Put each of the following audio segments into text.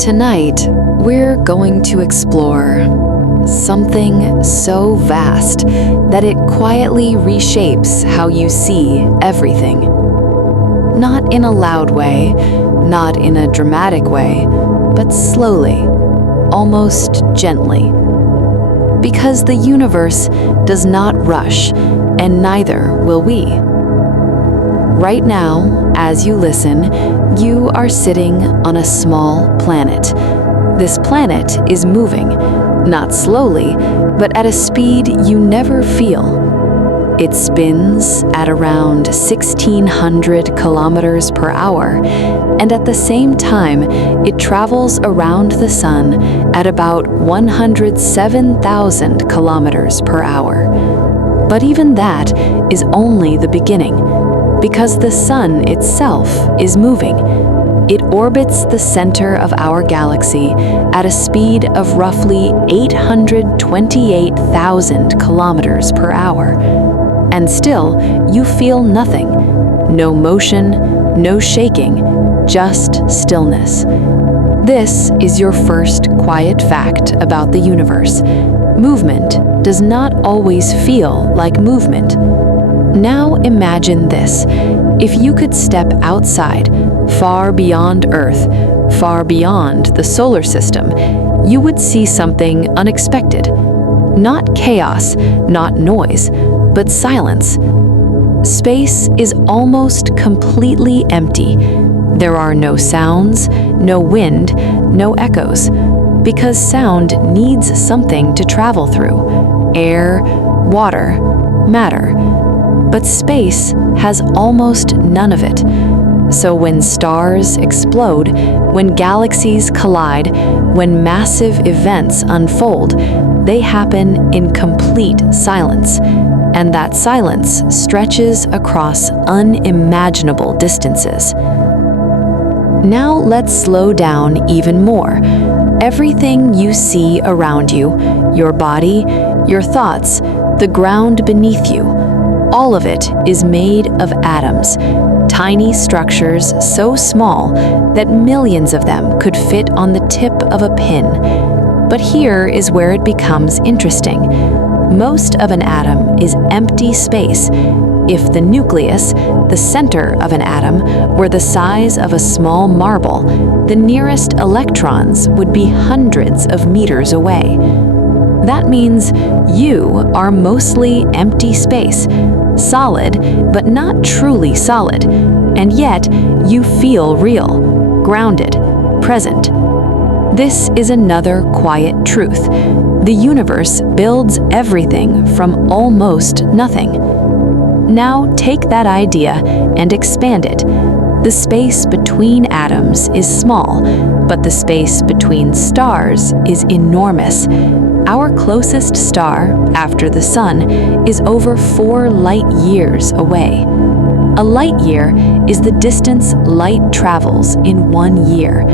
Tonight, we're going to explore something so vast that it quietly reshapes how you see everything. Not in a loud way, not in a dramatic way, but slowly, almost gently. Because the universe does not rush, and neither will we. Right now, as you listen, you are sitting on a small planet. This planet is moving, not slowly, but at a speed you never feel. It spins at around 1,600 kilometers per hour, and at the same time, it travels around the sun at about 107,000 kilometers per hour. But even that is only the beginning, because the sun itself is moving. It orbits the center of our galaxy at a speed of roughly 828,000 kilometers per hour. And still, you feel nothing. No motion, no shaking, just stillness. This is your first quiet fact about the universe. Movement does not always feel like movement. Now imagine this. If you could step outside, far beyond Earth, far beyond the solar system, you would see something unexpected. Not chaos, not noise, but silence. Space is almost completely empty. There are no sounds, no wind, no echoes, because sound needs something to travel through: air, water, matter. But space has almost none of it. So when stars explode, when galaxies collide, when massive events unfold, they happen in complete silence. And that silence stretches across unimaginable distances. Now let's slow down even more. Everything you see around you, your body, your thoughts, the ground beneath you, all of it is made of atoms, tiny structures so small that millions of them could fit on the tip of a pin. But here is where it becomes interesting. Most of an atom is empty space. If the nucleus, the center of an atom, were the size of a small marble, the nearest electrons would be hundreds of meters away. That means you are mostly empty space, solid, but not truly solid, and yet you feel real, grounded, present. This is another quiet truth. The universe builds everything from almost nothing. Now take that idea and expand it. The space between atoms is small, but the space between stars is enormous. Our closest star, after the Sun, is over 4 light years away. A light year is the distance light travels in 1 year.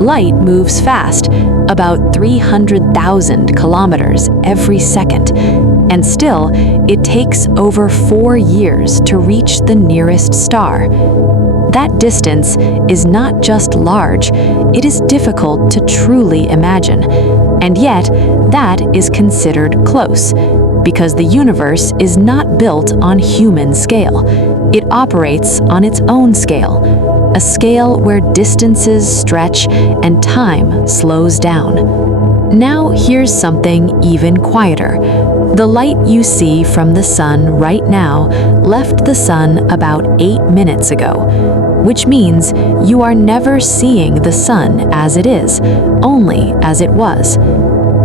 Light moves fast, about 300,000 kilometers every second, and still, it takes over 4 years to reach the nearest star. That distance is not just large, it is difficult to truly imagine. And yet, that is considered close, because the universe is not built on human scale. It operates on its own scale, a scale where distances stretch and time slows down. Now here's something even quieter. The light you see from the sun right now left the sun about 8 minutes ago, which means you are never seeing the sun as it is, only as it was.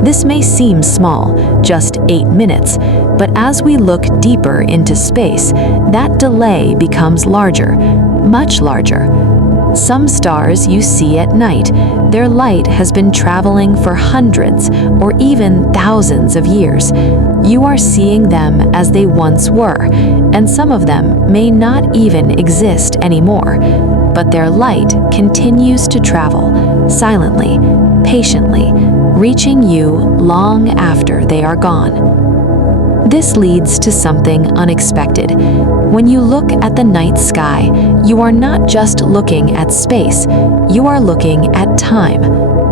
This may seem small, just 8 minutes, but as we look deeper into space, that delay becomes larger, much larger. Some stars you see at night, their light has been traveling for hundreds or even thousands of years. You are seeing them as they once were, and some of them may not even exist anymore. But their light continues to travel, silently, patiently, reaching you long after they are gone. This leads to something unexpected. When you look at the night sky, you are not just looking at space, you are looking at time,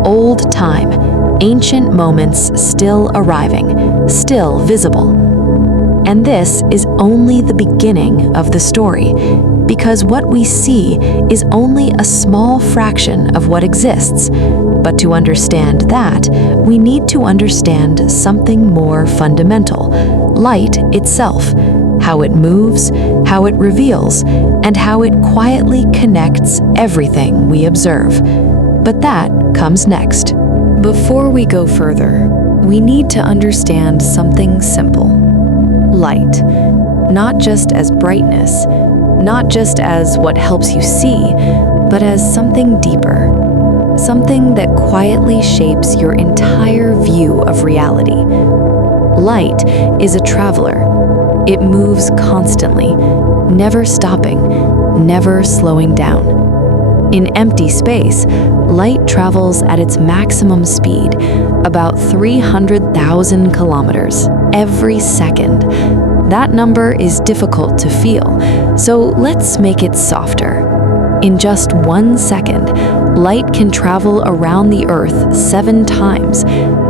old time, ancient moments still arriving, still visible. And this is only the beginning of the story, because what we see is only a small fraction of what exists. But to understand that, we need to understand something more fundamental: light itself, how it moves, how it reveals, and how it quietly connects everything we observe. But that comes next. Before we go further, we need to understand something simple. Light, not just as brightness, not just as what helps you see, but as something deeper, something that quietly shapes your entire view of reality. Light is a traveler. It moves constantly, never stopping, never slowing down. In empty space, light travels at its maximum speed, about 300,000 kilometers, every second. That number is difficult to feel, so let's make it softer. In just 1 second, light can travel around the Earth 7 times,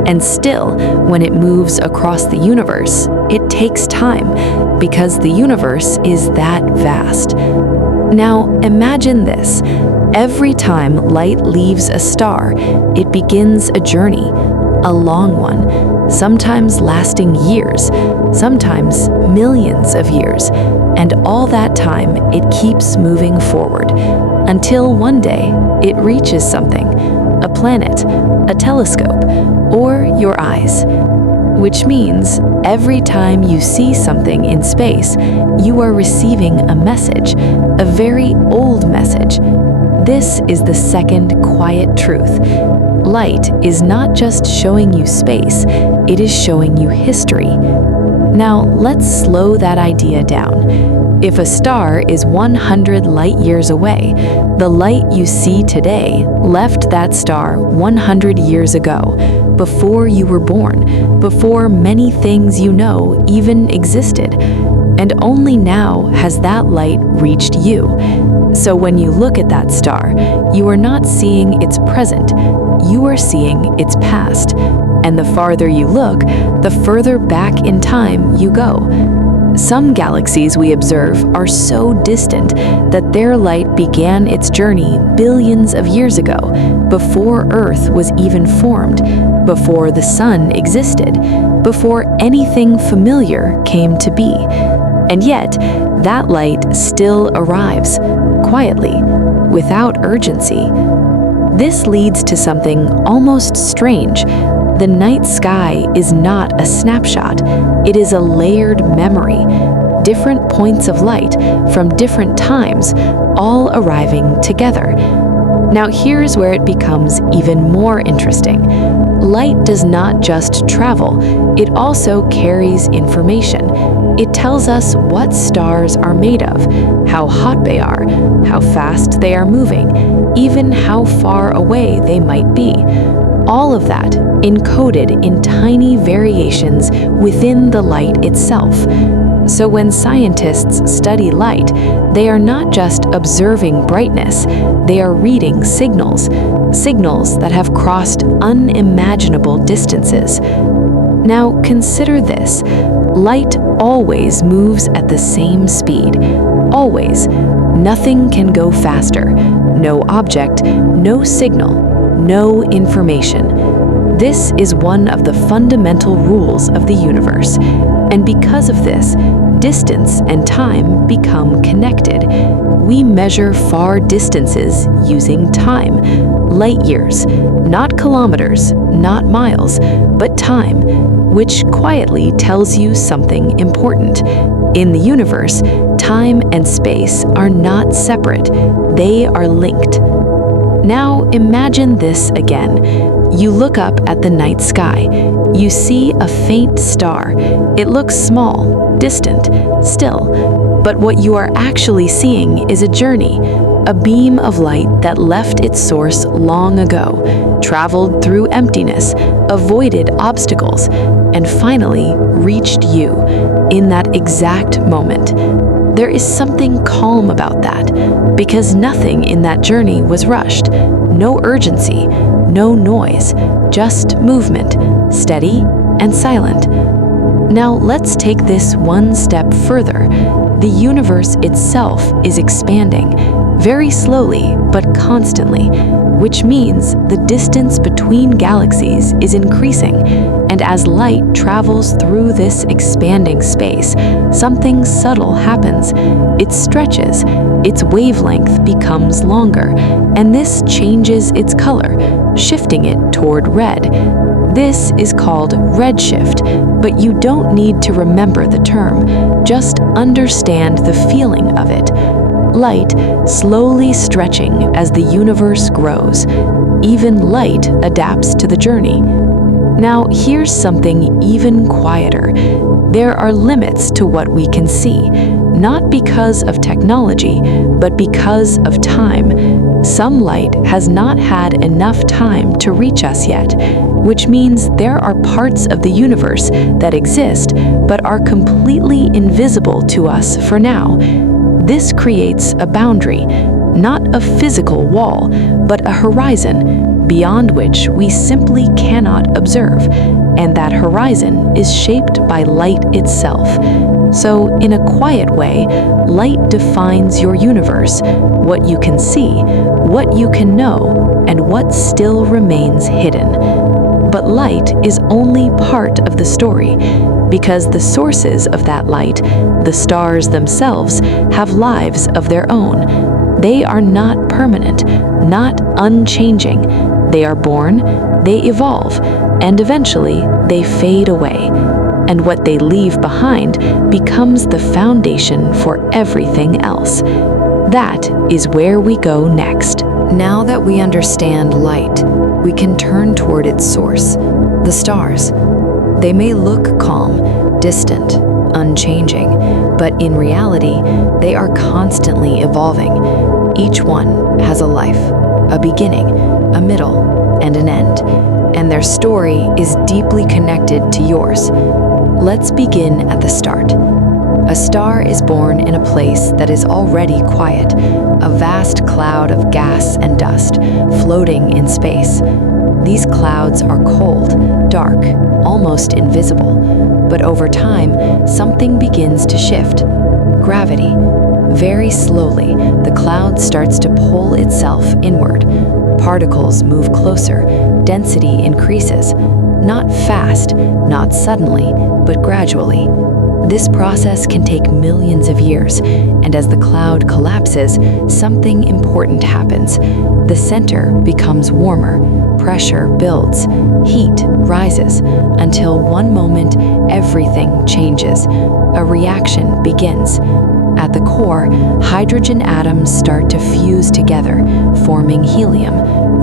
and still, when it moves across the universe, it takes time, because the universe is that vast. Now, imagine this. Every time light leaves a star, it begins a journey, a long one, sometimes lasting years, sometimes millions of years, and all that time it keeps moving forward, until one day it reaches something, a planet, a telescope, or your eyes. Which means every time you see something in space, you are receiving a message, a very old message. This is the second quiet truth. Light is not just showing you space, it is showing you history. Now, let's slow that idea down. If a star is 100 light years away, the light you see today left that star 100 years ago, before you were born, before many things you know even existed. And only now has that light reached you. So when you look at that star, you are not seeing its present, you are seeing its past. And the farther you look, the further back in time you go. Some galaxies we observe are so distant that their light began its journey billions of years ago, before Earth was even formed, before the sun existed, before anything familiar came to be. And yet, that light still arrives, quietly, without urgency. This leads to something almost strange. The night sky is not a snapshot, it is a layered memory. Different points of light from different times, all arriving together. Now here's where it becomes even more interesting. Light does not just travel, it also carries information. It tells us what stars are made of, how hot they are, how fast they are moving, even how far away they might be. All of that encoded in tiny variations within the light itself. So when scientists study light, they are not just observing brightness, they are reading signals, signals that have crossed unimaginable distances. Now consider this. Light always moves at the same speed. Always. Nothing can go faster. No object, no signal, no information. This is one of the fundamental rules of the universe. And because of this, distance and time become connected. We measure far distances using time, light years, not kilometers, not miles, but time, which quietly tells you something important. In the universe, time and space are not separate, they are linked. Now imagine this again. You look up at the night sky. You see a faint star. It looks small, distant, still. But what you are actually seeing is a journey, A beam of light that left its source long ago, traveled through emptiness, avoided obstacles, and finally reached you in that exact moment. There is something calm about that, because nothing in that journey was rushed. No urgency, no noise, just movement, steady and silent. Now let's take this one step further. The universe itself is expanding, very slowly but constantly, which means the distance between galaxies is increasing. And as light travels through this expanding space, something subtle happens. It stretches, its wavelength becomes longer, and this changes its color, shifting it toward red. This is called redshift, but you don't need to remember the term. Just understand the feeling of it. Light slowly stretching as the universe grows. Even light adapts to the journey. Now, here's something even quieter. There are limits to what we can see, not because of technology, but because of time. Some light has not had enough time to reach us yet, which means there are parts of the universe that exist but are completely invisible to us for now. This creates a boundary, not a physical wall, but a horizon beyond which we simply cannot observe, and that horizon is shaped by light itself. So, in a quiet way, light defines your universe, what you can see, what you can know, and what still remains hidden. But light is only part of the story, because the sources of that light, the stars themselves, have lives of their own. They are not permanent, not unchanging. They are born, they evolve, and eventually they fade away. And what they leave behind becomes the foundation for everything else. That is where we go next. Now that we understand light, we can turn toward its source, the stars. They may look calm, distant, unchanging, but in reality, they are constantly evolving. Each one has a life, a beginning, a middle, and an end, and their story is deeply connected to yours. Let's begin at the start. A star is born in a place that is already quiet, a vast cloud of gas and dust floating in space. These clouds are cold, dark, almost invisible, but over time, something begins to shift. Gravity. Very slowly, the cloud starts to pull itself inward. Particles move closer, density increases. Not fast, not suddenly, but gradually. This process can take millions of years, and as the cloud collapses, something important happens. The center becomes warmer, pressure builds, heat rises, until one moment everything changes. A reaction begins. At the core, hydrogen atoms start to fuse together, forming helium,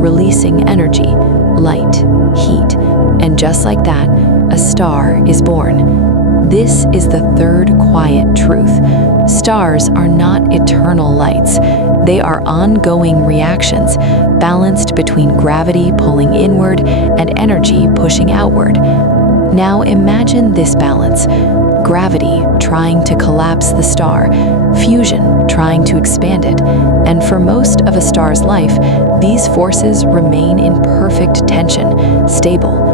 releasing energy, light, heat, and just like that, a star is born. This is the third quiet truth. Stars are not eternal lights. They are ongoing reactions, balanced between gravity pulling inward and energy pushing outward. Now imagine this balance. Gravity trying to collapse the star, fusion trying to expand it, and for most of a star's life, these forces remain in perfect tension, stable.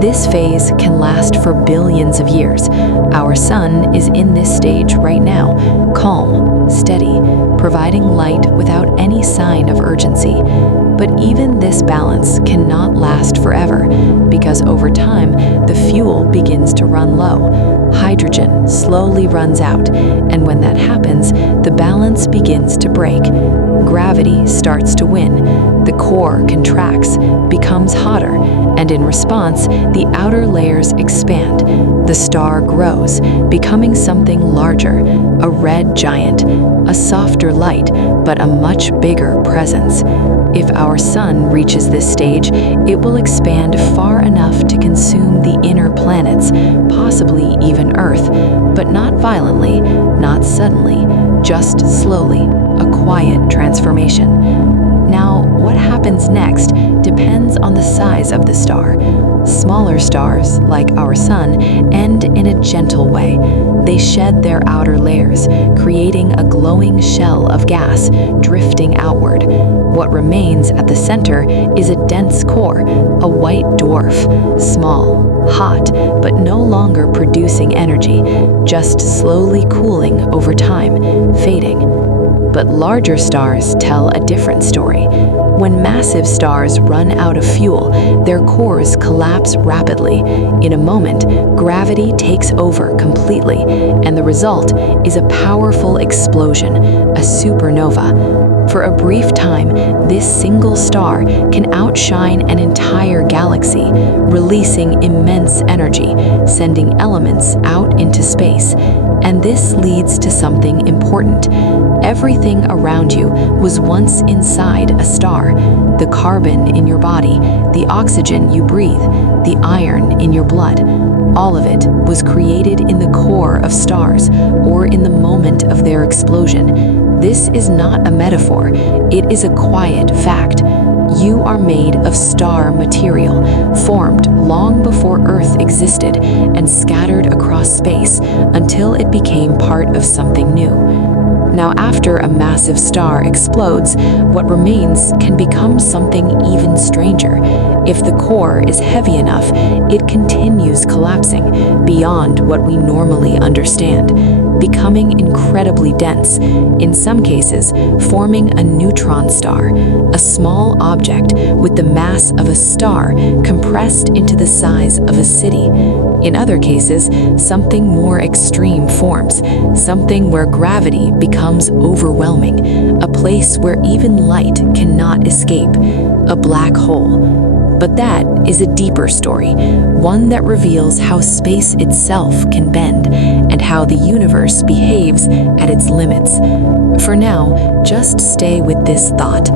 This phase can last for billions of years. Our sun is in this stage right now, calm, steady, providing light without any sign of urgency. But even this balance cannot last forever, because over time, the fuel begins to run low. Hydrogen slowly runs out, and when that happens, the balance begins to break. Gravity starts to win. The core contracts, becomes hotter, and in response, the outer layers expand. The star grows, becoming something larger, a red giant, a softer light, but a much bigger presence. If our sun reaches this stage, it will expand far enough to consume the inner planets, possibly even Earth, but not violently, not suddenly, just slowly, a quiet transformation. Now, what happens next depends on the size of the star. Smaller stars, like our Sun, end in a gentle way. They shed their outer layers, creating a glowing shell of gas, drifting outward. What remains at the center is a dense core, a white dwarf, small, hot, but no longer producing energy, just slowly cooling over time, fading. But larger stars tell a different story. When massive stars run out of fuel, their cores collapse rapidly. In a moment, gravity takes over completely, and the result is a powerful explosion, a supernova. For a brief time, this single star can outshine an entire galaxy, releasing immense energy, sending elements out into space. And this leads to something important. Everything around you was once inside a star. The carbon in your body, the oxygen you breathe, the iron in your blood. All of it was created in the core of stars, or in the moment of their explosion. This is not a metaphor, it is a quiet fact. You are made of star material, formed long before Earth existed and scattered across space until it became part of something new. Now, after a massive star explodes, what remains can become something even stranger. If the core is heavy enough, it continues collapsing beyond what we normally understand, becoming incredibly dense, in some cases forming a neutron star, a small object with the mass of a star compressed into the size of a city. In other cases, something more extreme forms, something where gravity becomes overwhelming, a place where even light cannot escape, a black hole. But that is a deeper story, one that reveals how space itself can bend and how the universe behaves at its limits. For now, just stay with this thought.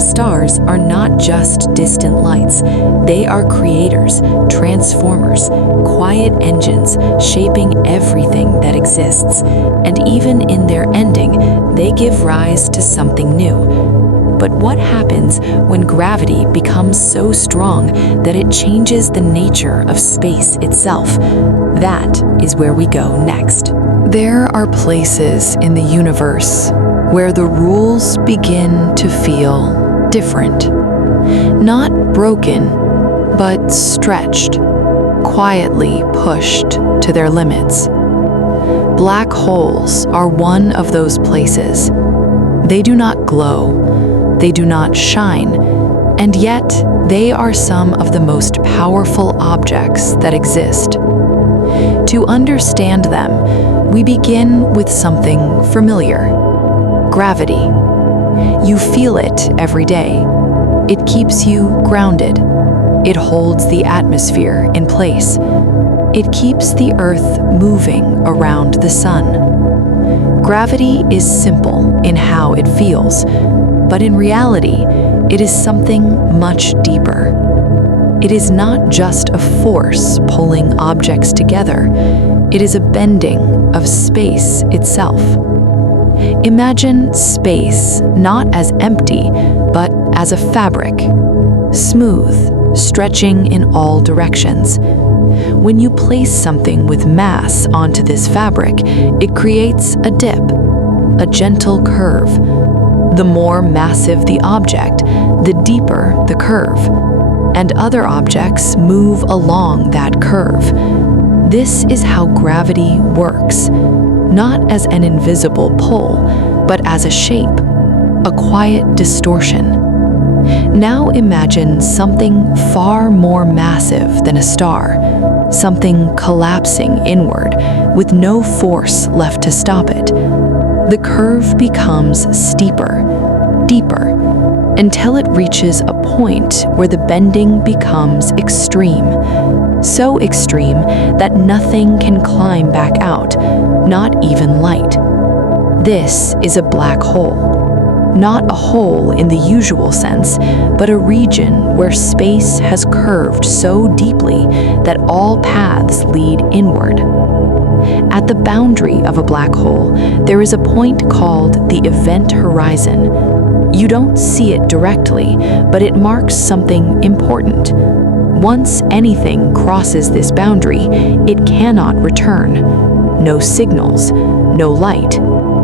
Stars are not just distant lights. They are creators, transformers, quiet engines shaping everything that exists. And even in their ending, they give rise to something new. But what happens when gravity becomes so strong that it changes the nature of space itself? That is where we go next. There are places in the universe where the rules begin to feel different. Not broken, but stretched, quietly pushed to their limits. Black holes are one of those places. They do not glow, they do not shine, and yet they are some of the most powerful objects that exist. To understand them, we begin with something familiar: gravity. You feel it every day. It keeps you grounded. It holds the atmosphere in place. It keeps the Earth moving around the sun. Gravity is simple in how it feels, but in reality, it is something much deeper. It is not just a force pulling objects together. It is a bending of space itself. Imagine space not as empty, but as a fabric, smooth, stretching in all directions. When you place something with mass onto this fabric, it creates a dip, a gentle curve. The more massive the object, the deeper the curve, and other objects move along that curve. This is how gravity works, not as an invisible pull, but as a shape, a quiet distortion. Now imagine something far more massive than a star, something collapsing inward with no force left to stop it. The curve becomes steeper, deeper, until it reaches a point where the bending becomes extreme. So extreme that nothing can climb back out, not even light. This is a black hole. Not a hole in the usual sense, but a region where space has curved so deeply that all paths lead inward. at the boundary of a black hole, there is a point called the event horizon. You don't see it directly, but it marks something important. Once anything crosses this boundary, it cannot return. No signals, no light,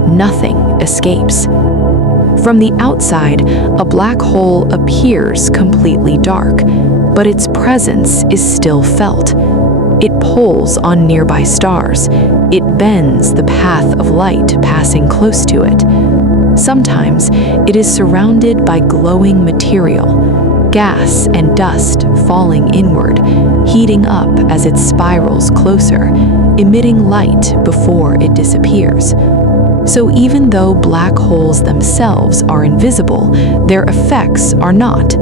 nothing escapes. From the outside, a black hole appears completely dark, but its presence is still felt. It pulls on nearby stars. It bends the path of light passing close to it. Sometimes it is surrounded by glowing material, gas and dust falling inward, heating up as it spirals closer, emitting light before it disappears. So even though black holes themselves are invisible, their effects are not.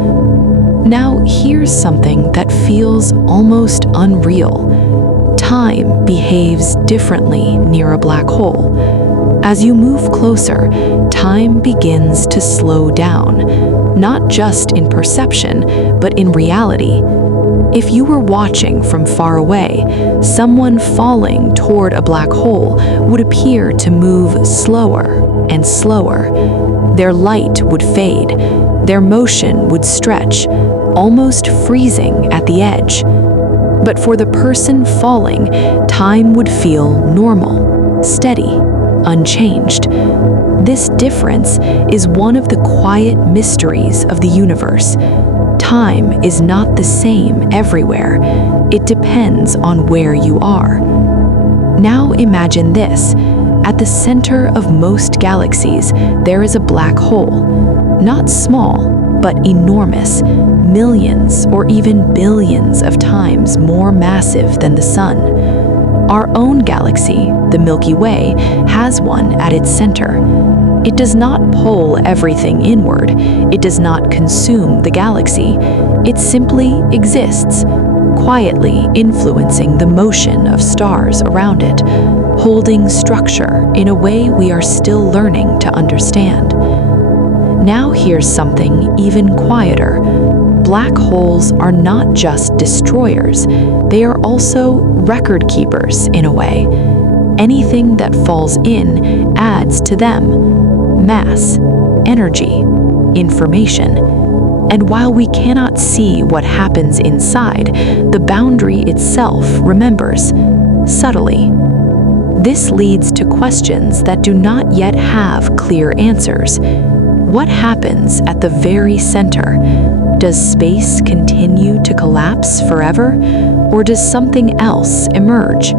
Now here's something that feels almost unreal. Time behaves differently near a black hole. As you move closer, time begins to slow down, not just in perception, but in reality. If you were watching from far away, someone falling toward a black hole would appear to move slower and slower. Their light would fade, their motion would stretch, almost freezing at the edge. But for the person falling, time would feel normal, steady, unchanged. This difference is one of the quiet mysteries of the universe. Time is not the same everywhere. It depends on where you are. Now imagine this. At the center of most galaxies, there is a black hole. Not small, but enormous, millions or even billions of times more massive than the Sun. Our own galaxy, the Milky Way, has one at its center. It does not pull everything inward. It does not consume the galaxy. It simply exists, quietly influencing the motion of stars around it, holding structure in a way we are still learning to understand. Now here's something even quieter. Black holes are not just destroyers, they are also record keepers in a way. Anything that falls in adds to them: mass, energy, information. And while we cannot see what happens inside, the boundary itself remembers, subtly. This leads to questions that do not yet have clear answers. What happens at the very center? Does space continue to collapse forever, or does something else emerge?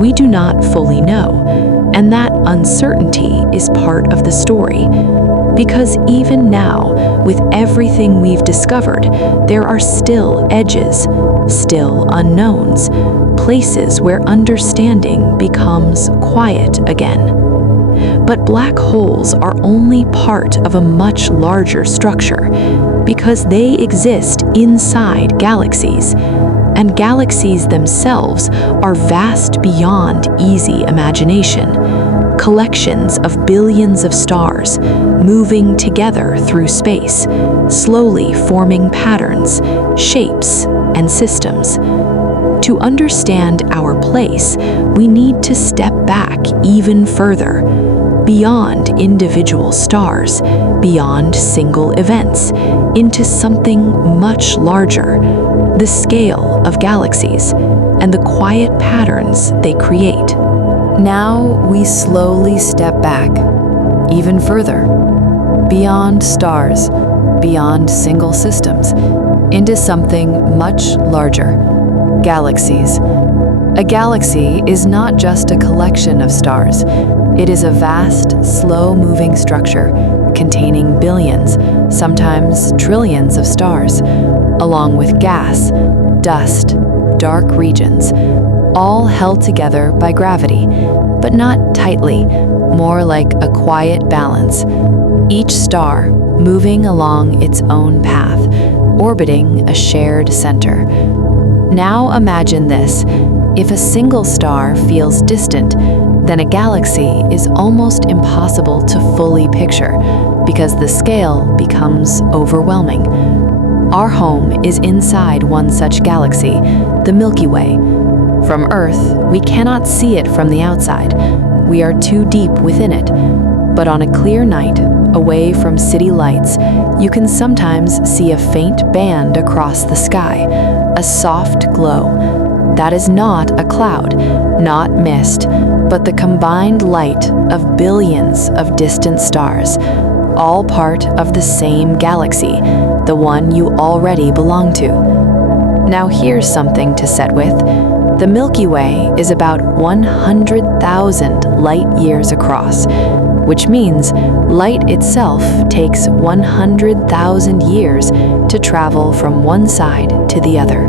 We do not fully know, and that uncertainty is part of the story. Because even now, with everything we've discovered, there are still edges, still unknowns, places where understanding becomes quiet again. But black holes are only part of a much larger structure, because they exist inside galaxies, and galaxies themselves are vast beyond easy imagination. Collections of billions of stars moving together through space, slowly forming patterns, shapes, and systems. To understand our place, we need to step back even further, beyond individual stars, beyond single events, into something much larger, the scale of galaxies, and the quiet patterns they create. Now we slowly step back, even further, beyond stars, beyond single systems, into something much larger, galaxies. A galaxy is not just a collection of stars. It is a vast, slow-moving structure containing billions, sometimes trillions of stars, along with gas, dust, dark regions, all held together by gravity, but not tightly, more like a quiet balance. Each star moving along its own path, orbiting a shared center. Now imagine this. If a single star feels distant, then a galaxy is almost impossible to fully picture because the scale becomes overwhelming. Our home is inside one such galaxy, the Milky Way. From Earth, we cannot see it from the outside. We are too deep within it. But on a clear night, away from city lights, you can sometimes see a faint band across the sky, a soft glow. That is not a cloud, not mist, but the combined light of billions of distant stars, all part of the same galaxy, the one you already belong to. Now here's something to set with. The Milky Way is about 100,000 light years across, which means light itself takes 100,000 years to travel from one side to the other.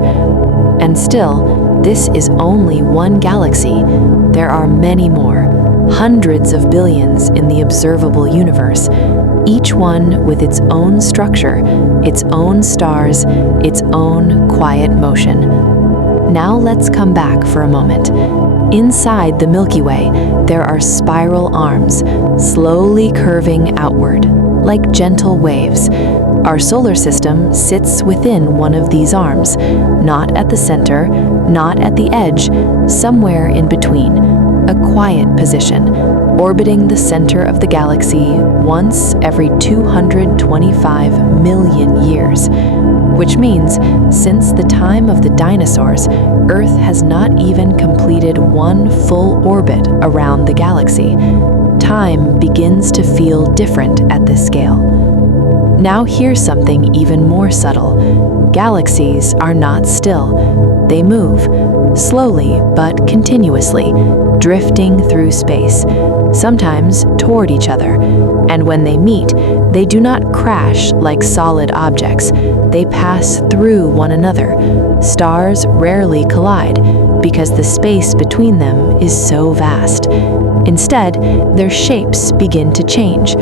And still, this is only one galaxy. There are many more, hundreds of billions in the observable universe, each one with its own structure, its own stars, its own quiet motion. Now let's come back for a moment. Inside the Milky Way, there are spiral arms, slowly curving outward, like gentle waves. Our solar system sits within one of these arms, not at the center, not at the edge, somewhere in between, a quiet position, orbiting the center of the galaxy once every 225 million years. Which means, since the time of the dinosaurs, Earth has not even completed one full orbit around the galaxy. Time begins to feel different at this scale. Now here's something even more subtle. Galaxies are not still. They move, slowly but continuously, drifting through space, sometimes toward each other. And when they meet, they do not crash like solid objects. They pass through one another. Stars rarely collide because the space between them is so vast. Instead, their shapes begin to change.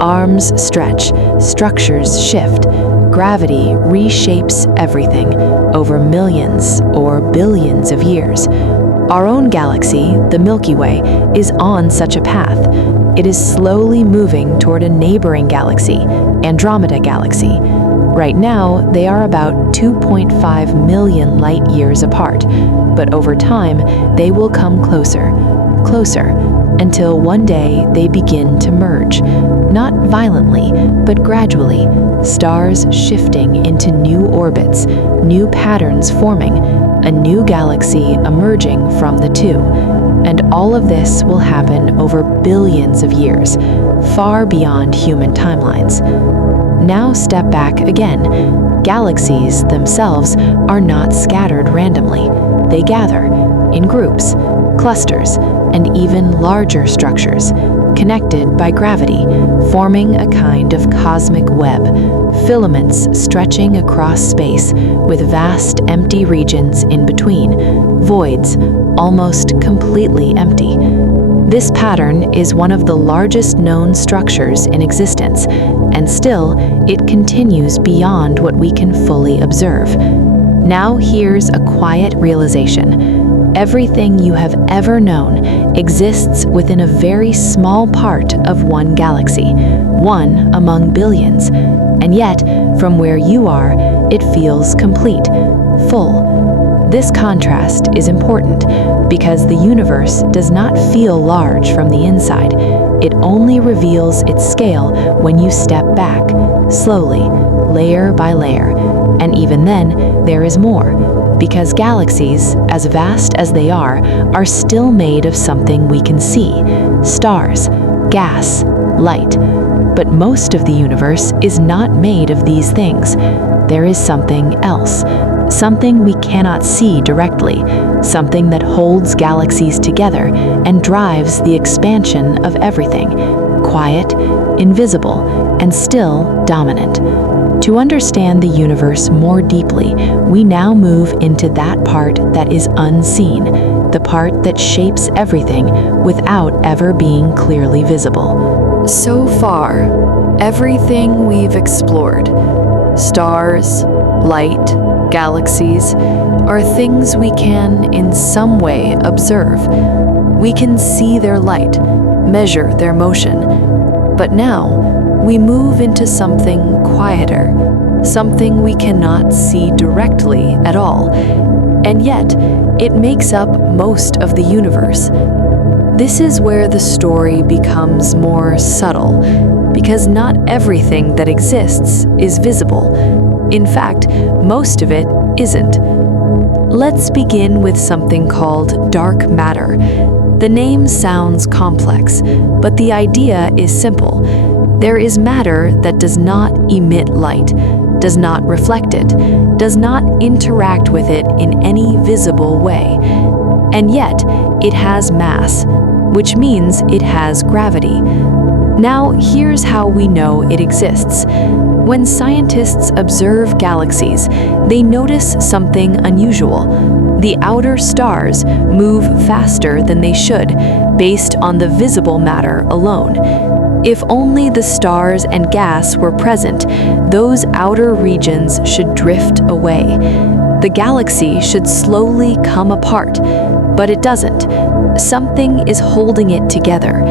Arms stretch, structures shift. Gravity reshapes everything over millions or billions of years. Our own galaxy, the Milky Way, is on such a path. It is slowly moving toward a neighboring galaxy, Andromeda Galaxy. Right now, they are about 2.5 million light years apart, but over time, they will come closer, until one day they begin to merge, not violently, but gradually, stars shifting into new orbits, new patterns forming, a new galaxy emerging from the two. And all of this will happen over billions of years, far beyond human timelines. Now step back again. Galaxies themselves are not scattered randomly. They gather in groups, clusters, and even larger structures, connected by gravity, forming a kind of cosmic web, filaments stretching across space with vast empty regions in between, voids almost completely empty. This pattern is one of the largest known structures in existence, and still, it continues beyond what we can fully observe. Now here's a quiet realization. Everything you have ever known exists within a very small part of one galaxy, one among billions. And yet, from where you are, it feels complete, full. This contrast is important because the universe does not feel large from the inside. It only reveals its scale when you step back, slowly, layer by layer. And even then, there is more, because galaxies, as vast as they are still made of something we can see: stars, gas, light. But most of the universe is not made of these things. There is something else, something we cannot see directly, something that holds galaxies together and drives the expansion of everything, quiet, invisible, and still dominant. To understand the universe more deeply, we now move into that part that is unseen, the part that shapes everything without ever being clearly visible. So far, everything we've explored, stars, light, galaxies, are things we can, in some way, observe. We can see their light, measure their motion. But now, we move into something quieter, something we cannot see directly at all. and yet it makes up most of the universe. This is where the story becomes more subtle, because not everything that exists is visible. In fact, most of it isn't. Let's begin with something called dark matter. The name sounds complex, but the idea is simple. There is matter that does not emit light, does not reflect it, does not interact with it in any visible way. And yet, it has mass, which means it has gravity. Now, here's how we know it exists. When scientists observe galaxies, they notice something unusual. The outer stars move faster than they should, based on the visible matter alone. If only the stars and gas were present, those outer regions should drift away. The galaxy should slowly come apart, but it doesn't. Something is holding it together,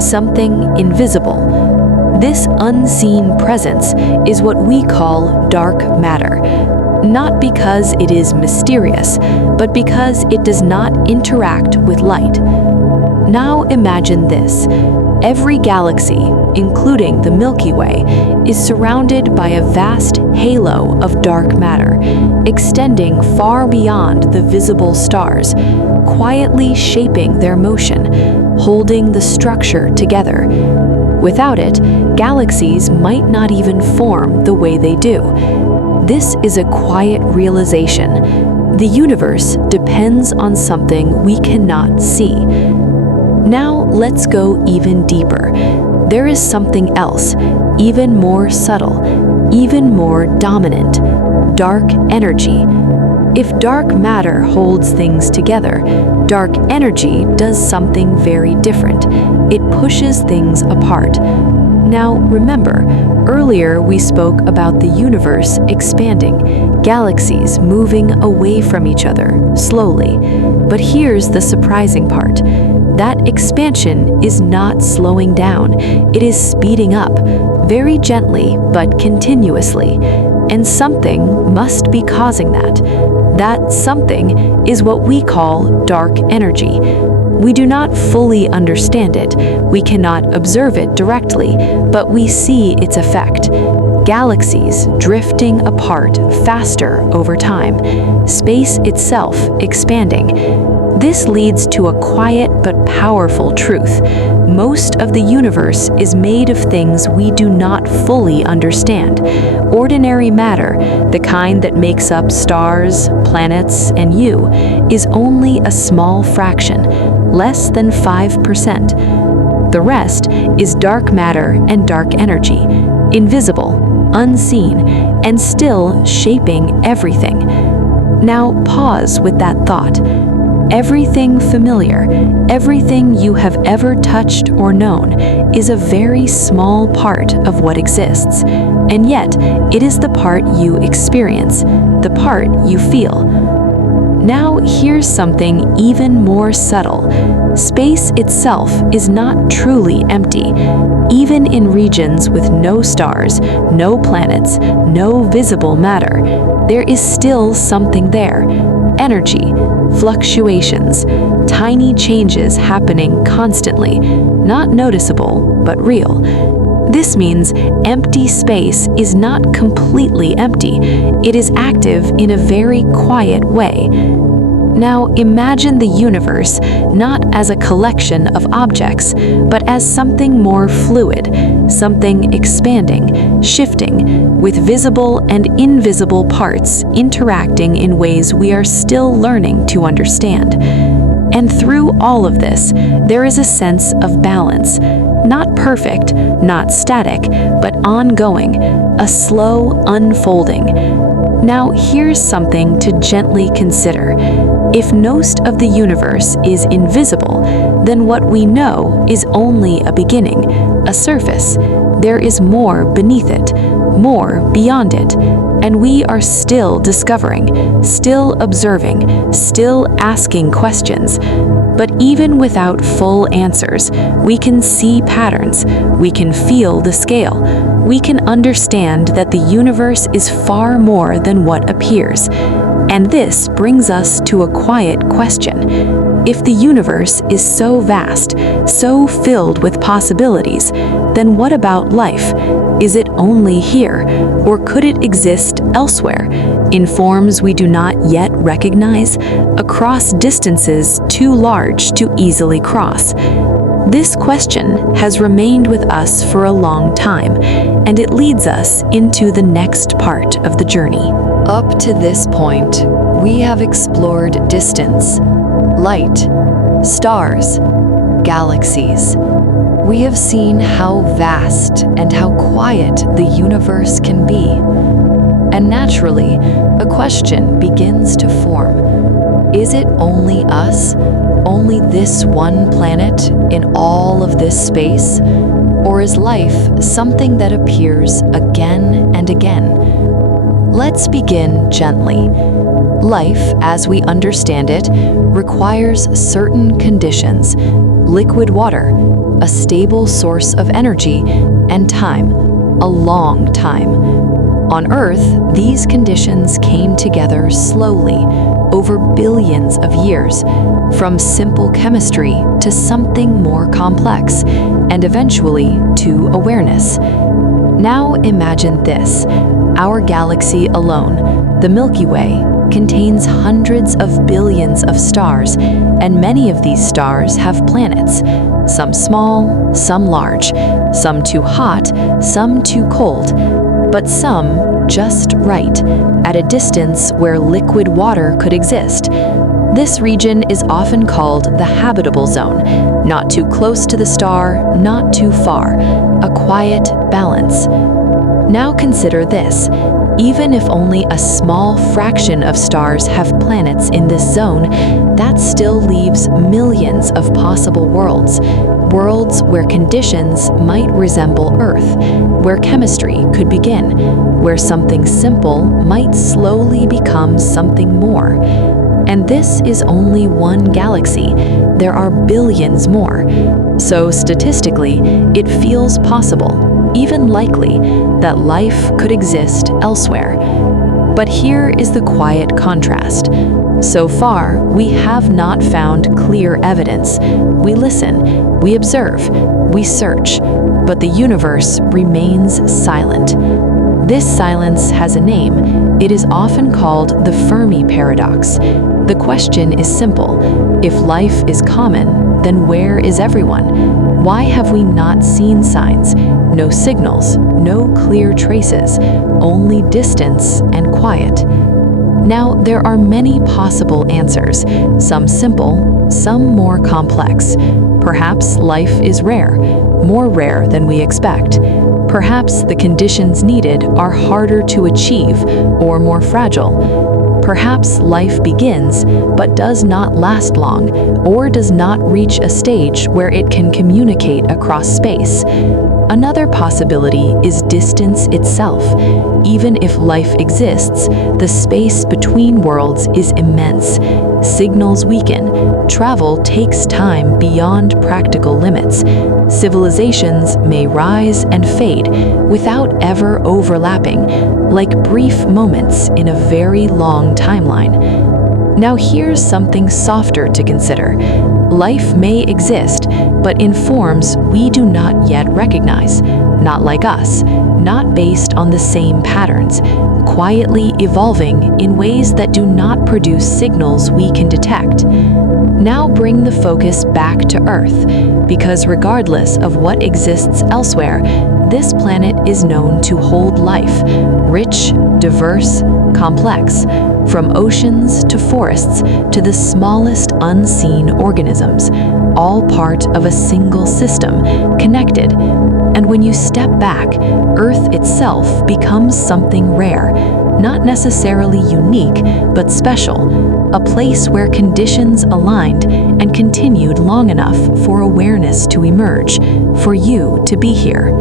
something invisible. This unseen presence is what we call dark matter, not because it is mysterious, but because it does not interact with light. Now imagine this. Every galaxy, including the Milky Way, is surrounded by a vast halo of dark matter, extending far beyond the visible stars, quietly shaping their motion, holding the structure together. Without it, galaxies might not even form the way they do. This is a quiet realization. The universe depends on something we cannot see. Now let's go even deeper. There is something else, even more subtle, even more dominant: dark energy. If dark matter holds things together, dark energy does something very different. It pushes things apart. Now remember, earlier we spoke about the universe expanding, galaxies moving away from each other slowly. But here's the surprising part. That expansion is not slowing down. It is speeding up, very gently but continuously. And something must be causing that. That something is what we call dark energy. We do not fully understand it, we cannot observe it directly, but we see its effect. Galaxies drifting apart faster over time, space itself expanding. This leads to a quiet but powerful truth. Most of the universe is made of things we do not fully understand. Ordinary matter, the kind that makes up stars, planets, and you, is only a small fraction, less than 5%. The rest is dark matter and dark energy, invisible, unseen, and still shaping everything. Now pause with that thought. Everything familiar, everything you have ever touched or known, is a very small part of what exists. And yet, it is the part you experience, the part you feel. Now here's something even more subtle. Space itself is not truly empty. Even in regions with no stars, no planets, no visible matter, there is still something there. Energy, fluctuations, tiny changes happening constantly, not noticeable, but real. This means empty space is not completely empty. It is active in a very quiet way. Now imagine the universe not as a collection of objects, but as something more fluid, something expanding, shifting, with visible and invisible parts interacting in ways we are still learning to understand. And through all of this, there is a sense of balance. Not perfect, not static, but ongoing, a slow unfolding. Now here's something to gently consider. If most of the universe is invisible, then what we know is only a beginning, a surface. There is more beneath it, more beyond it, and we are still discovering, still observing, still asking questions. But even without full answers, we can see patterns, we can feel the scale, we can understand that the universe is far more than what appears. And this brings us to a quiet question. If the universe is so vast, so filled with possibilities, then what about life? Is it only here, or could it exist elsewhere, in forms we do not yet recognize, across distances too large to easily cross? This question has remained with us for a long time, and it leads us into the next part of the journey. Up to this point, we have explored distance, light, stars, galaxies. We have seen how vast and how quiet the universe can be. And naturally, a question begins to form. Is it only us? Only this one planet in all of this space? Or is life something that appears again and again? Let's begin gently. Life, as we understand it, requires certain conditions: liquid water, a stable source of energy, and time, a long time. On Earth, these conditions came together slowly, over billions of years, from simple chemistry to something more complex, and eventually to awareness. Now imagine this. Our galaxy alone, the Milky Way, contains hundreds of billions of stars, and many of these stars have planets. Some small, some large, some too hot, some too cold, but some just right, at a distance where liquid water could exist. This region is often called the habitable zone, not too close to the star, not too far, a quiet balance. Now consider this. Even if only a small fraction of stars have planets in this zone, that still leaves millions of possible worlds. Worlds where conditions might resemble Earth, where chemistry could begin, where something simple might slowly become something more. And this is only one galaxy. There are billions more. So statistically, it feels possible, even likely, that life could exist elsewhere. But here is the quiet contrast. So far, we have not found clear evidence. We listen, we observe, we search, but the universe remains silent. This silence has a name. It is often called the Fermi paradox. The question is simple. If life is common, then where is everyone? Why have we not seen signs? No signals, no clear traces, only distance and quiet. Now, there are many possible answers, some simple, some more complex. Perhaps life is rare, more rare than we expect. Perhaps the conditions needed are harder to achieve or more fragile. Perhaps life begins, but does not last long, or does not reach a stage where it can communicate across space. Another possibility is distance itself. Even if life exists, the space between worlds is immense. Signals weaken. Travel takes time beyond practical limits. Civilizations may rise and fade without ever overlapping, like brief moments in a very long timeline. Now here's something softer to consider. Life may exist, but in forms we do not yet recognize. Not like us, not based on the same patterns, quietly evolving in ways that do not produce signals we can detect. Now bring the focus back to Earth, because regardless of what exists elsewhere, this planet is known to hold life, rich, diverse, complex, from oceans to forests to the smallest unseen organisms, all part of a single system, connected. And when you step back, Earth itself becomes something rare, not necessarily unique, but special, a place where conditions aligned and continued long enough for awareness to emerge, for you to be here.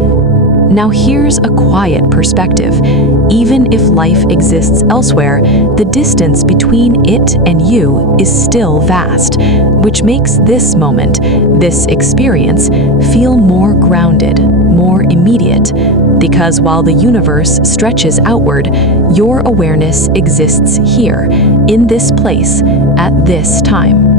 Now here's a quiet perspective. Even if life exists elsewhere, the distance between it and you is still vast, which makes this moment, this experience, feel more grounded, more immediate. because while the universe stretches outward, your awareness exists here, in this place, at this time.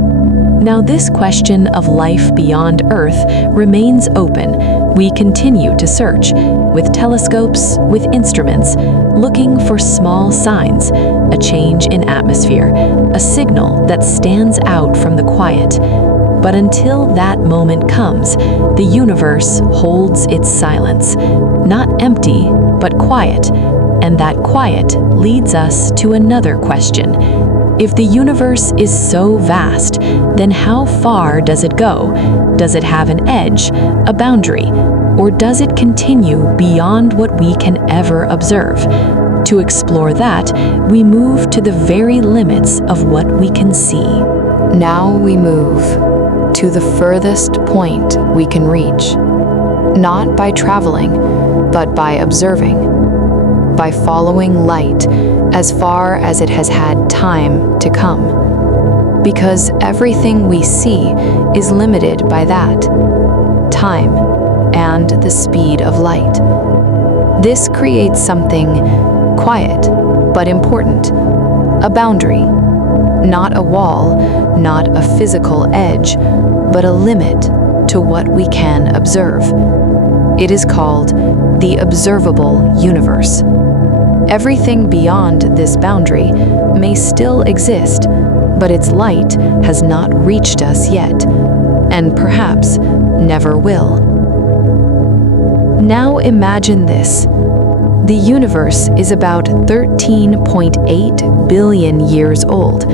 Now, this question of life beyond Earth remains open. We continue to search, with telescopes, with instruments, looking for small signs, a change in atmosphere, a signal that stands out from the quiet. But until that moment comes, the universe holds its silence, not empty, but quiet. And that quiet leads us to another question. If the universe is so vast, then how far does it go? Does it have an edge, a boundary, or does it continue beyond what we can ever observe? To explore that, we move to the very limits of what we can see. Now we move to the furthest point we can reach, not by traveling, but by observing, by following light as far as it has had time to come. Because everything we see is limited by that, time and the speed of light. This creates something quiet but important, a boundary, not a wall, not a physical edge, but a limit to what we can observe. It is called the observable universe. Everything beyond this boundary may still exist, but its light has not reached us yet, and perhaps never will. Now imagine this. The universe is about 13.8 billion years old,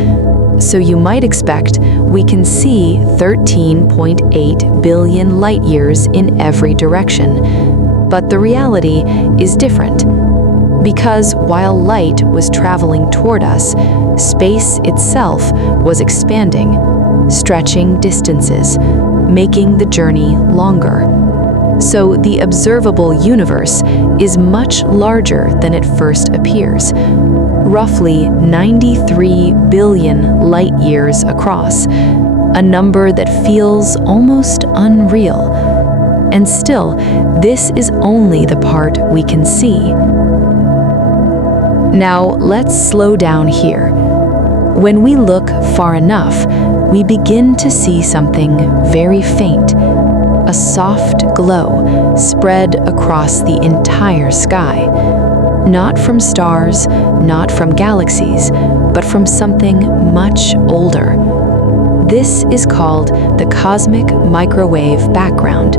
so you might expect we can see 13.8 billion light years in every direction. But the reality is different. Because while light was traveling toward us, space itself was expanding, stretching distances, making the journey longer. So the observable universe is much larger than it first appears, roughly 93 billion light years across, a number that feels almost unreal. And still, this is only the part we can see. Now, let's slow down here. When we look far enough, we begin to see something very faint, a soft glow spread across the entire sky. Not from stars, not from galaxies, but from something much older. This is called the cosmic microwave background.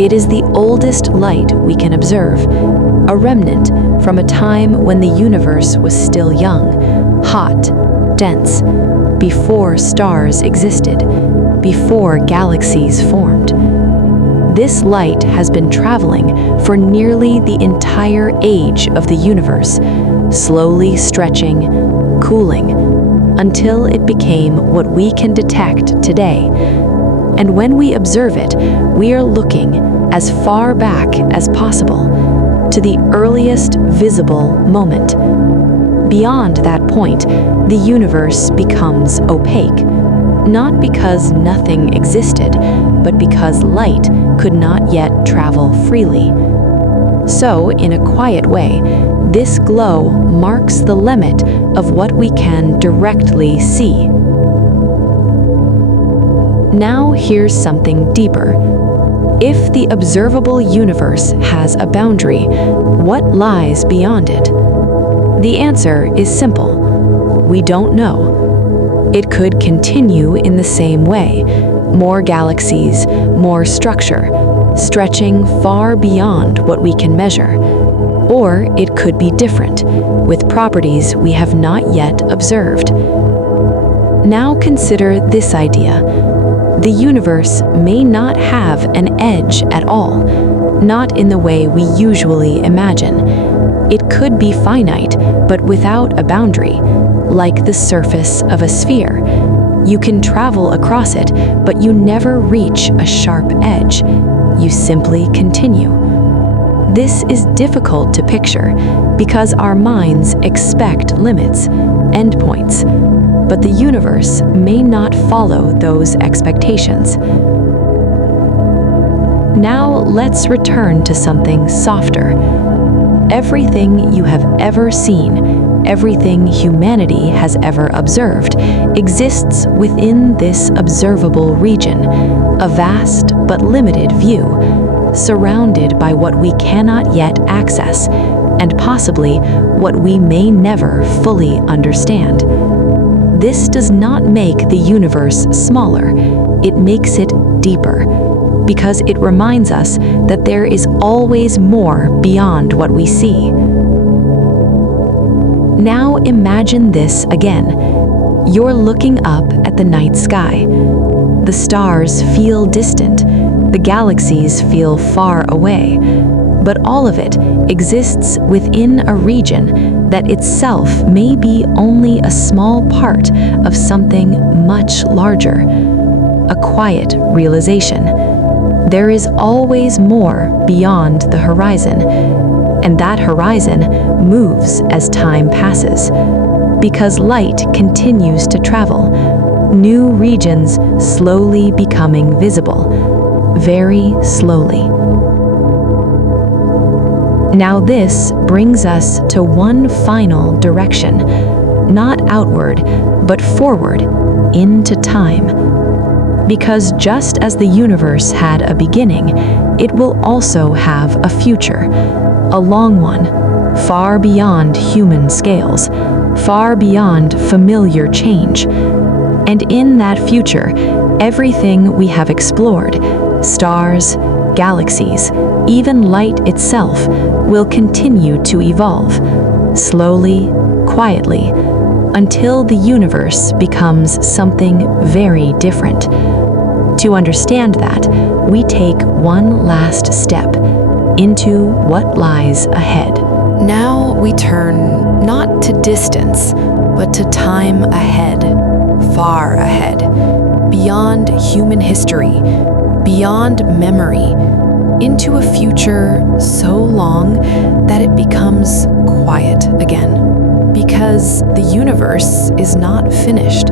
It is the oldest light we can observe, a remnant from a time when the universe was still young, hot, dense, before stars existed, before galaxies formed. This light has been traveling for nearly the entire age of the universe, slowly stretching, cooling, until it became what we can detect today. And when we observe it, we are looking as far back as possible, to the earliest visible moment. Beyond that point, the universe becomes opaque, not because nothing existed, but because light could not yet travel freely. So, in a quiet way, this glow marks the limit of what we can directly see. Now here's something deeper. If the observable universe has a boundary, what lies beyond it? The answer is simple. We don't know. It could continue in the same way, more galaxies, more structure, stretching far beyond what we can measure. Or it could be different, with properties we have not yet observed. Now consider this idea. The universe may not have an edge at all, not in the way we usually imagine. It could be finite, but without a boundary, like the surface of a sphere. You can travel across it, but you never reach a sharp edge. You simply continue. This is difficult to picture because our minds expect limits, endpoints, but the universe may not follow those expectations. Now let's return to something softer. Everything you have ever seen, everything humanity has ever observed, exists within this observable region, a vast but limited view, surrounded by what we cannot yet access, and possibly what we may never fully understand. This does not make the universe smaller, it makes it deeper, because it reminds us that there is always more beyond what we see. Now imagine this again. You're looking up at the night sky. The stars feel distant, the galaxies feel far away, but all of it exists within a region that itself may be only a small part of something much larger. A quiet realization. There is always more beyond the horizon, and that horizon moves as time passes, because light continues to travel, new regions slowly becoming visible, very slowly. Now this brings us to one final direction, not outward, but forward, into time. Because just as the universe had a beginning, it will also have a future, a long one, far beyond human scales, far beyond familiar change. And in that future, everything we have explored, stars, galaxies, even light itself, will continue to evolve, slowly, quietly, until the universe becomes something very different. To understand that, we take one last step into what lies ahead. Now we turn not to distance, but to time ahead, far ahead, beyond human history, beyond memory, into a future so long that it becomes quiet again. Because the universe is not finished.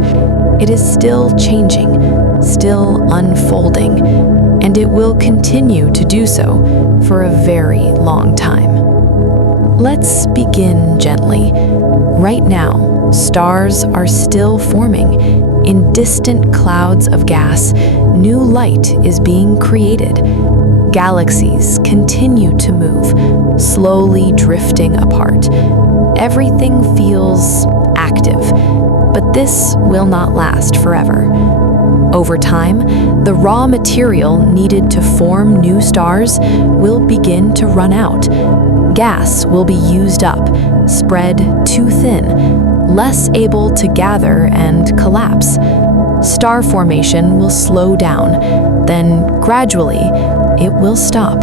It is still changing, still unfolding, and it will continue to do so for a very long time. Let's begin gently. Right now, stars are still forming. In distant clouds of gas, new light is being created. Galaxies continue to move, slowly drifting apart. Everything feels active, but this will not last forever. Over time, the raw material needed to form new stars will begin to run out. Gas will be used up, spread too thin, less able to gather and collapse. Star formation will slow down, then gradually it will stop.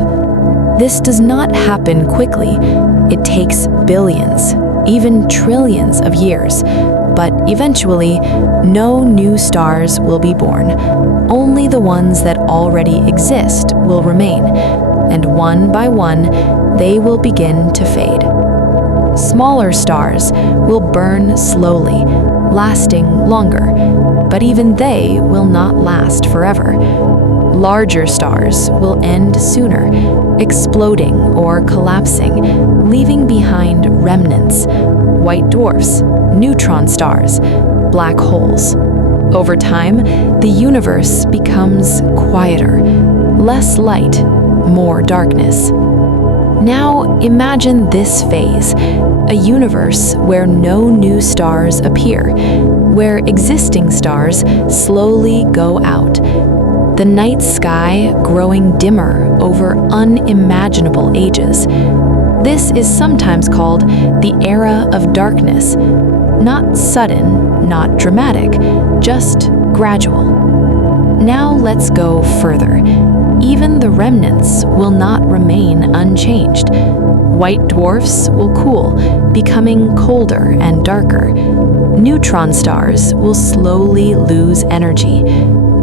This does not happen quickly. It takes billions, even trillions of years, but eventually, no new stars will be born. Only the ones that already exist will remain, and one by one, they will begin to fade. Smaller stars will burn slowly, lasting longer, but even they will not last forever. Larger stars will end sooner, exploding or collapsing, leaving behind remnants, white dwarfs, neutron stars, black holes. Over time, the universe becomes quieter, less light, more darkness. Now imagine this phase, a universe where no new stars appear, where existing stars slowly go out. The night sky growing dimmer over unimaginable ages. This is sometimes called the era of darkness. Not sudden, not dramatic, just gradual. Now let's go further. Even the remnants will not remain unchanged. White dwarfs will cool, becoming colder and darker. Neutron stars will slowly lose energy.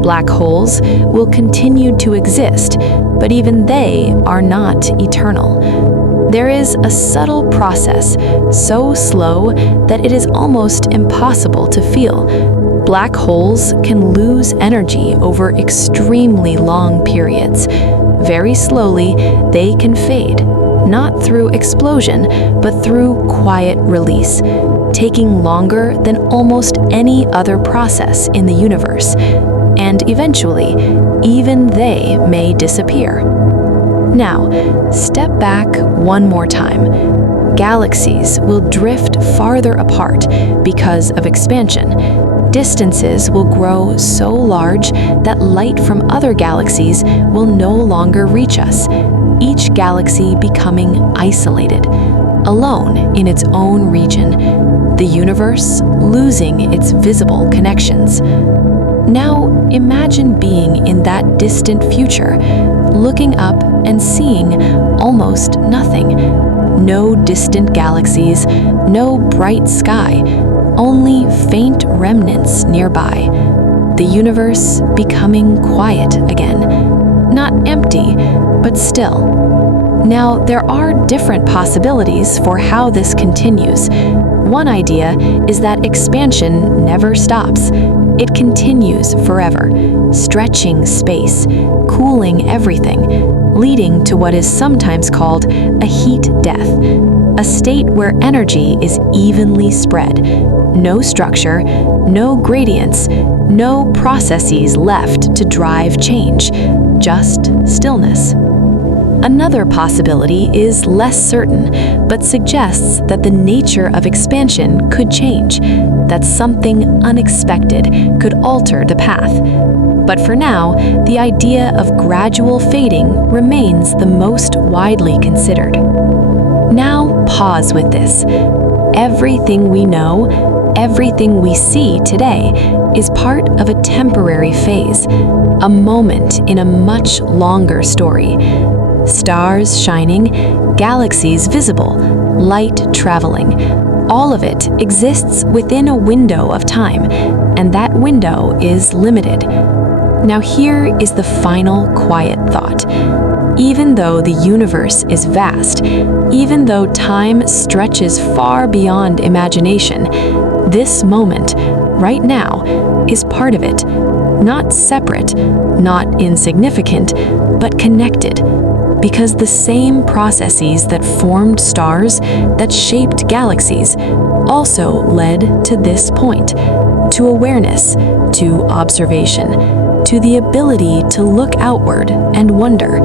Black holes will continue to exist, but even they are not eternal. There is a subtle process, so slow that it is almost impossible to feel. Black holes can lose energy over extremely long periods, very slowly, they can fade, not through explosion, but through quiet release, taking longer than almost any other process in the universe. And eventually, even they may disappear. Now, step back one more time. Galaxies will drift farther apart because of expansion. Distances will grow so large that light from other galaxies will no longer reach us, each galaxy becoming isolated, alone in its own region, the universe losing its visible connections. Now, imagine being in that distant future, looking up and seeing almost nothing. No distant galaxies, no bright sky, only faint remnants nearby. The universe becoming quiet again. Not empty, but still. Now, there are different possibilities for how this continues. One idea is that expansion never stops. It continues forever, stretching space, cooling everything, leading to what is sometimes called a heat death, a state where energy is evenly spread, no structure, no gradients, no processes left to drive change, just stillness. Another possibility is less certain, but suggests that the nature of expansion could change, that something unexpected could alter the path. But for now, the idea of gradual fading remains the most widely considered. Now pause with this. Everything we know, everything we see today is part of a temporary phase, a moment in a much longer story. Stars shining, galaxies visible, light traveling. All of it exists within a window of time, and that window is limited. Now here is the final quiet thought. Even though the universe is vast, even though time stretches far beyond imagination, this moment, right now, is part of it. Not separate, not insignificant, but connected. Because the same processes that formed stars, that shaped galaxies, also led to this point, to awareness, to observation, to the ability to look outward and wonder.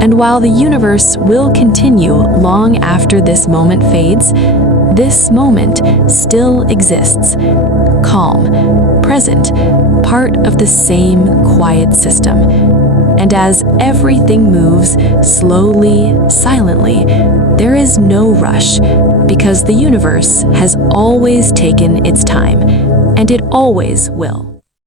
And while the universe will continue long after this moment fades, this moment still exists, calm, present, part of the same quiet system. And as everything moves slowly, silently, there is no rush, because the universe has always taken its time, and it always will.